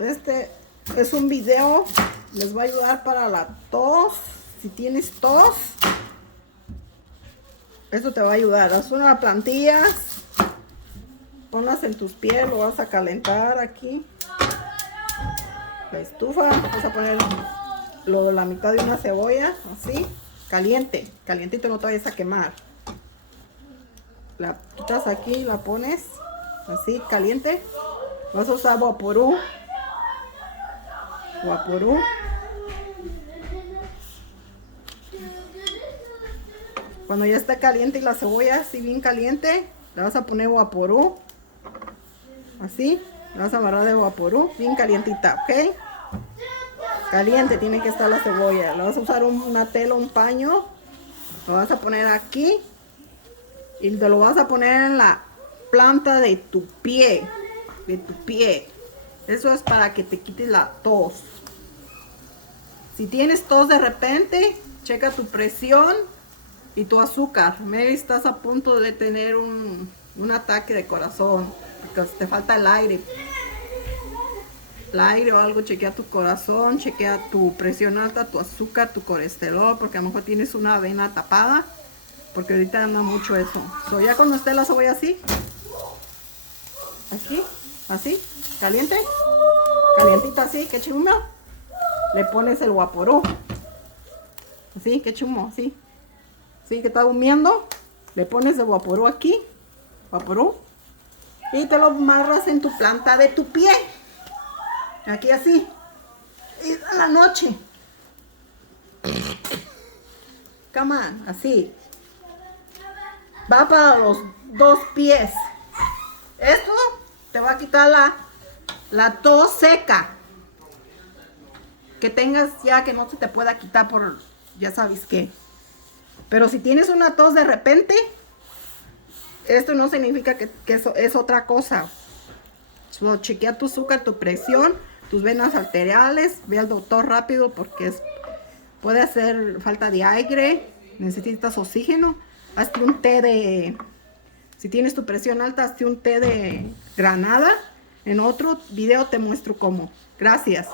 Este es un video, les va a ayudar para la tos. Si tienes tos, esto te va a ayudar. Haz unas plantillas, ponlas en tus pies, lo vas a calentar aquí. La estufa, vas a poner la mitad de una cebolla, así, caliente, calientito, no te vayas a quemar. La quitas aquí, la pones así, caliente. Vas a usar vaporú. Cuando ya está caliente y la cebolla así bien caliente, le vas a poner vaporú. Así, le vas a agarrar de vaporú, bien calientita, ¿ok? Caliente tiene que estar la cebolla. Le vas a usar una tela, un paño. Lo vas a poner aquí. Y te lo vas a poner en la planta de tu pie. Eso es para que te quites la tos. Si tienes tos de repente, checa tu presión y tu azúcar. Maybe estás a punto de tener un ataque de corazón, porque te falta el aire. O algo, chequea tu corazón, chequea tu presión alta, tu azúcar, tu colesterol, porque a lo mejor tienes una vena tapada, porque ahorita anda mucho eso. Ya cuando esté la cebolla así, aquí, así, caliente, calientita así, que chumo, le pones el vaporú, así, que chumo, así, que está humeando, le pones el vaporú aquí, y te lo amarras en tu planta de tu pie. Aquí así. Y a la noche. Come on, así. Va para los dos pies. Esto te va a quitar la tos seca. Que tengas ya que no se te pueda quitar por ya sabes qué. Pero si tienes una tos de repente, esto no significa que eso es otra cosa. Chequea tu azúcar, tu presión, tus venas arteriales, ve al doctor rápido porque puede hacer falta de aire, necesitas oxígeno. Hazte un té si tienes tu presión alta, hazte un té de granada. En otro video te muestro cómo. Gracias.